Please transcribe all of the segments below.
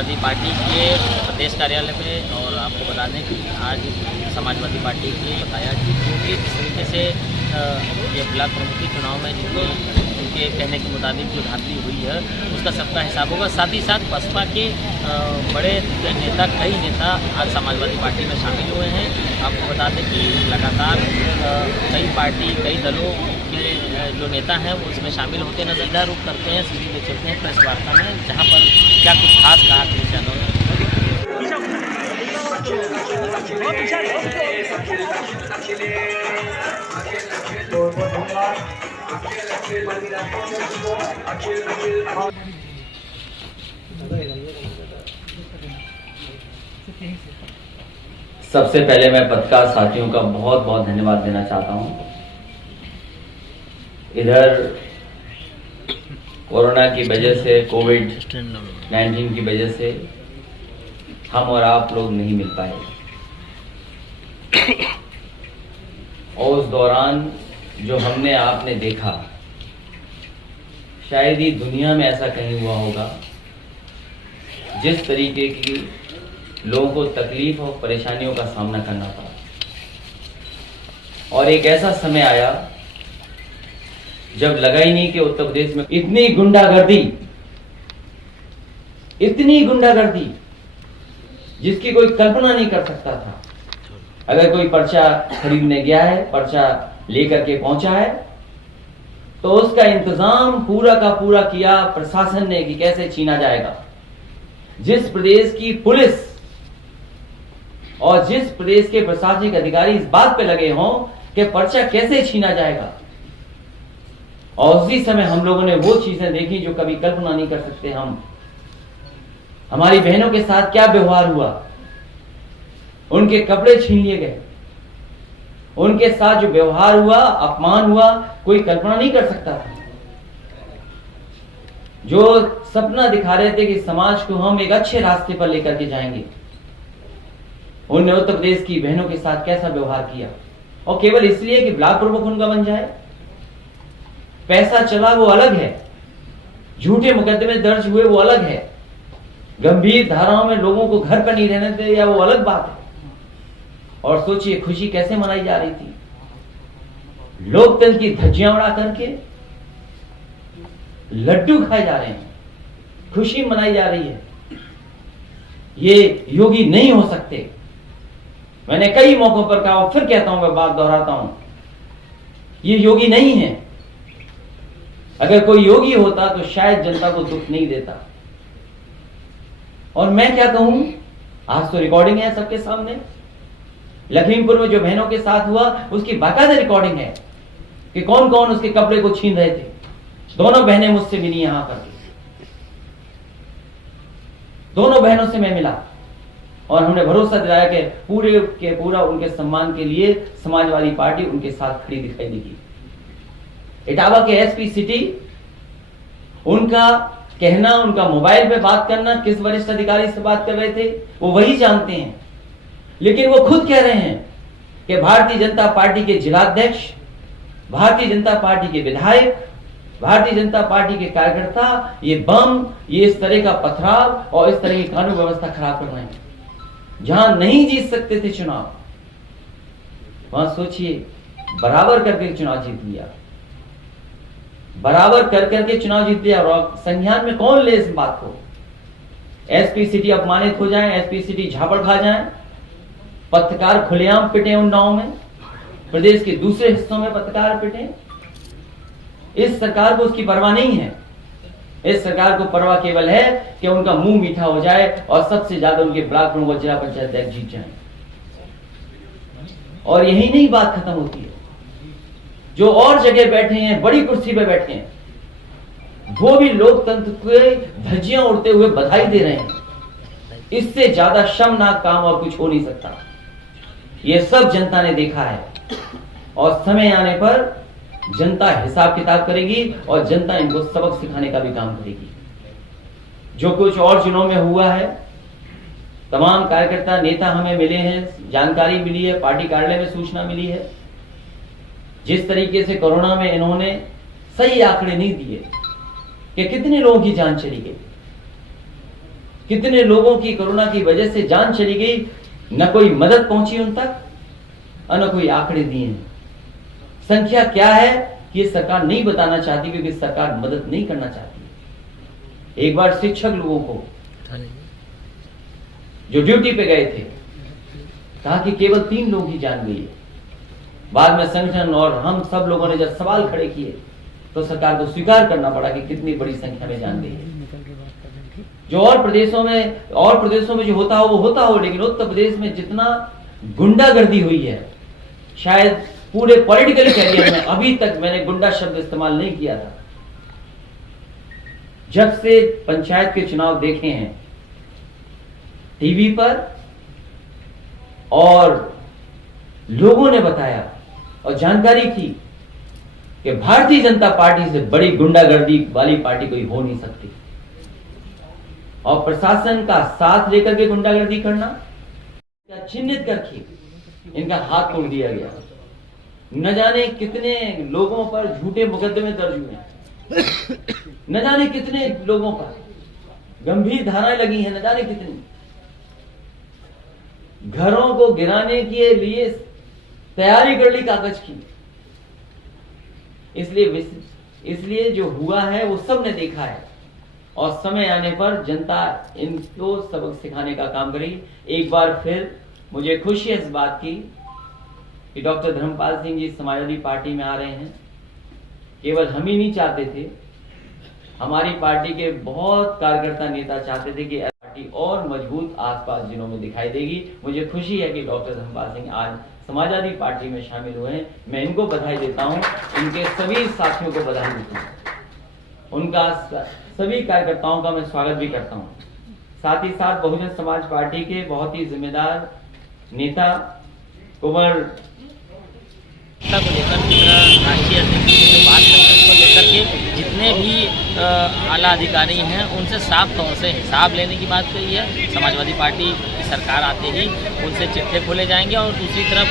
Samajwadi party के प्रदेश कार्यालय में। और आपको बता दें कि आज समाजवादी पार्टी की बताया कि क्योंकि जिस तरीके से ये ब्लॉक प्रमुख के चुनाव में जितनी उनके कहने के मुताबिक जो धांधली हुई है उसका सबका हिसाब होगा। साथ ही साथ बसपा के बड़े नेता, कई नेता आज समाजवादी पार्टी में शामिल हुए हैं। आपको बता दें कि लगातार कई पार्टी, कई दलों के जो नेता हैं वो इसमें शामिल होते नजर। इधर रुख करते हैं, सीधे चलते हैं प्रेस वार्ता में, जहाँ पर क्या कुछ खास कहा थे चैनल ने। सबसे पहले मैं पत्रकार साथियों का बहुत बहुत धन्यवाद देना चाहता हूं। इधर कोरोना की वजह से, कोविड-19 की वजह से हम और आप लोग नहीं मिल पाए और उस दौरान जो हमने आपने देखा, शायद ही दुनिया में ऐसा कहीं हुआ होगा। जिस तरीके की लोगों को तकलीफ और परेशानियों का सामना करना पड़ा और एक ऐसा समय आया जब लगा ही नहीं कि उत्तर प्रदेश में इतनी गुंडागर्दी जिसकी कोई कल्पना नहीं कर सकता था। अगर कोई पर्चा खरीदने गया है, पर्चा लेकर के पहुंचा है, तो उसका इंतजाम पूरा का पूरा किया प्रशासन ने कि कैसे छीना जाएगा। जिस प्रदेश की पुलिस और जिस प्रदेश के प्रशासनिक अधिकारी इस बात पे लगे हों कि पर्चा कैसे छीना जाएगा, और उसी समय हम लोगों ने वो चीजें देखी जो कभी कल्पना नहीं कर सकते हम। हमारी बहनों के साथ क्या व्यवहार हुआ, उनके कपड़े छीन लिए गए, उनके साथ जो व्यवहार हुआ, अपमान हुआ, कोई कल्पना नहीं कर सकता था। जो सपना दिखा रहे थे कि समाज को हम एक अच्छे रास्ते पर लेकर के जाएंगे, उन्होंने उत्तर प्रदेश की बहनों के साथ कैसा व्यवहार किया, और केवल इसलिए कि ब्लॉक प्रमुख उनका बन जाए। पैसा चला वो अलग है, झूठे मुकदमे दर्ज हुए वो अलग है, गंभीर धाराओं में लोगों को घर पर नहीं रहने दे या वो अलग बात है। और सोचिए खुशी कैसे मनाई जा रही थी, लोकतंत्र की धज्जियां उड़ा करके लड्डू खाए जा रहे हैं, खुशी मनाई जा रही है। ये योगी नहीं हो सकते। मैंने कई मौकों पर कहा और फिर कहता हूं, मैं बात दोहराता हूं, ये योगी नहीं है। अगर कोई योगी होता तो शायद जनता को दुख नहीं देता। और मैं क्या कहूं, आज तो रिकॉर्डिंग है सबके सामने। लखीमपुर में जो बहनों के साथ हुआ उसकी बाकायदा रिकॉर्डिंग है कि कौन कौन उसके कपड़े को छीन रहे थे। दोनों बहनें मुझसे मिली यहां पर, दोनों बहनों से मैं मिला और हमने भरोसा दिलाया कि पूरे के पूरा उनके सम्मान के लिए समाजवादी पार्टी उनके साथ खड़ी दिखाई देगी। इटावा के एसपी सिटी, उनका कहना, उनका मोबाइल पे बात करना, किस वरिष्ठ अधिकारी से बात कर रहे थे वो वही जानते हैं। लेकिन वो खुद कह रहे हैं कि भारतीय जनता पार्टी के जिलाध्यक्ष, भारतीय जनता पार्टी के विधायक, भारतीय जनता पार्टी के कार्यकर्ता ये बम, ये इस तरह का पथराव और इस तरह की कानून व्यवस्था खराब कर रहे हैं। जहां नहीं जीत सकते थे चुनाव, वहां सोचिए बराबर करके चुनाव जीत लिया, बराबर कर करके चुनाव जीत लिया। और संज्ञान में कौन ले इस बात को? एसपी सिटी अपमानित हो जाए, एसपी सिटी झापड़ खा जाए, पत्रकार खुलेआम पिटे उन नावों में, प्रदेश के दूसरे हिस्सों में पत्रकार पिटे। इस सरकार को उसकी परवाह नहीं है। इस सरकार को परवाह केवल है कि उनका मुंह मीठा हो जाए और सबसे ज्यादा उनके ब्लॉक प्रमुख, जिला पंचायत अध्यक्ष जीत जाए। और यही नहीं बात खत्म होती है। जो और जगह बैठे हैं, बड़ी कुर्सी पे बैठे हैं, वो भी लोकतंत्र के धज्जियां उड़ते हुए बधाई दे रहे हैं। इससे ज्यादा शर्मनाक काम और कुछ हो नहीं सकता। ये सब जनता ने देखा है और समय आने पर जनता हिसाब किताब करेगी और जनता इनको सबक सिखाने का भी काम करेगी। जो कुछ और जिलों में हुआ है, तमाम कार्यकर्ता नेता हमें मिले हैं, जानकारी मिली है, पार्टी कार्यालय में सूचना मिली है। जिस तरीके से कोरोना में इन्होंने सही आंकड़े नहीं दिए कि कितने लोगों की जान चली गई, कितने लोगों की कोरोना की वजह से जान चली गई, न कोई मदद पहुंची उन तक और न कोई आंकड़े दिए हैं। संख्या क्या है ये सरकार नहीं बताना चाहती, क्योंकि सरकार मदद नहीं करना चाहती। एक बार शिक्षक लोगों को जो ड्यूटी पे गए थे कहा कि केवल 3 लोग ही जान गई है। बाद में संगठन और हम सब लोगों ने जब सवाल खड़े किए तो सरकार को स्वीकार करना पड़ा कि कितनी बड़ी संख्या में जान गई है। जो और प्रदेशों में जो होता हो वो होता हो, लेकिन उत्तर प्रदेश में जितना गुंडागर्दी हुई है, शायद पूरे पॉलिटिकल कैरियर में अभी तक मैंने गुंडा शब्द इस्तेमाल नहीं किया था। जब से पंचायत के चुनाव देखे हैं टीवी पर और लोगों ने बताया और जानकारी थी कि भारतीय जनता पार्टी से बड़ी गुंडागर्दी वाली पार्टी कोई हो नहीं सकती। और प्रशासन का साथ लेकर के गुंडागर्दी करना, चिन्हित करके इनका हाथ तोड़ दिया गया। न जाने कितने लोगों पर झूठे मुकदमे दर्ज हुए, न जाने कितने लोगों पर गंभीर धाराएं लगी हैं, न जाने कितनी। घरों को गिराने के लिए तैयारी कर ली कागज की। इसलिए जो हुआ है वो सबने देखा है और समय आने पर जनता इनको सबक सिखाने का काम करेगी। एक बार फिर मुझे खुशी है इस बात की कि डॉक्टर धर्मपाल सिंह जी समाजवादी पार्टी में आ रहे हैं। केवल हम ही नहीं चाहते थे, हमारी पार्टी के बहुत कार्यकर्ता नेता चाहते थे कि पार्टी और मजबूत आसपास जिलों में दिखाई देगी। मुझे खुशी है कि डॉक्टर धर्मपाल सिंह आज समाजवादी पार्टी में शामिल हुए हैं। मैं इनको बधाई देता हूं, इनके सभी साथियों को बधाई देता हूं, उनका सभी कार्यकर्ताओं का मैं स्वागत भी करता हूं। साथ ही साथ बहुजन समाज पार्टी के बहुत ही जिम्मेदार नेता कुंवर को लेकर राष्ट्रीय अध्यक्ष की जो बात करते हैं उसको लेकर के जितने भी आला अधिकारी हैं उनसे साफ तौर से हिसाब लेने की बात कही है। समाजवादी पार्टी की सरकार आते ही उनसे चिट्ठे खोले जाएंगे और दूसरी तरफ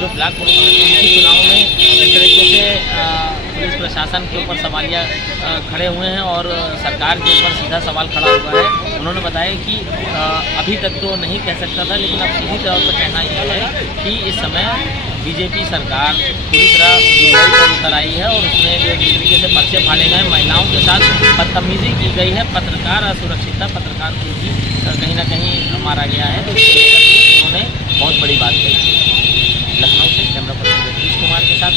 जो ब्लॉक पंचायत चुनाव में इस तरीके से पुलिस प्रशासन के ऊपर सवालिया खड़े हुए हैं और सरकार के ऊपर सीधा सवाल खड़ा हुआ है। उन्होंने बताया कि अभी तक तो नहीं कह सकता था, लेकिन अब सीधी तौर पर कहना यह है कि इस समय बीजेपी सरकार पूरी तरह बुराई पर उतर आई है और उसमें जो जिस तरीके से पर्चे फाड़े गए, महिलाओं के साथ बदतमीजी की गई है, पत्रकार असुरक्षितता, पत्रकार को भी कहीं ना कहीं मारा गया है, तो इसको लेकर उन्होंने बहुत बड़ी बात कही। लखनऊ से कैमरा पर्सन जगदीश कुमार के साथ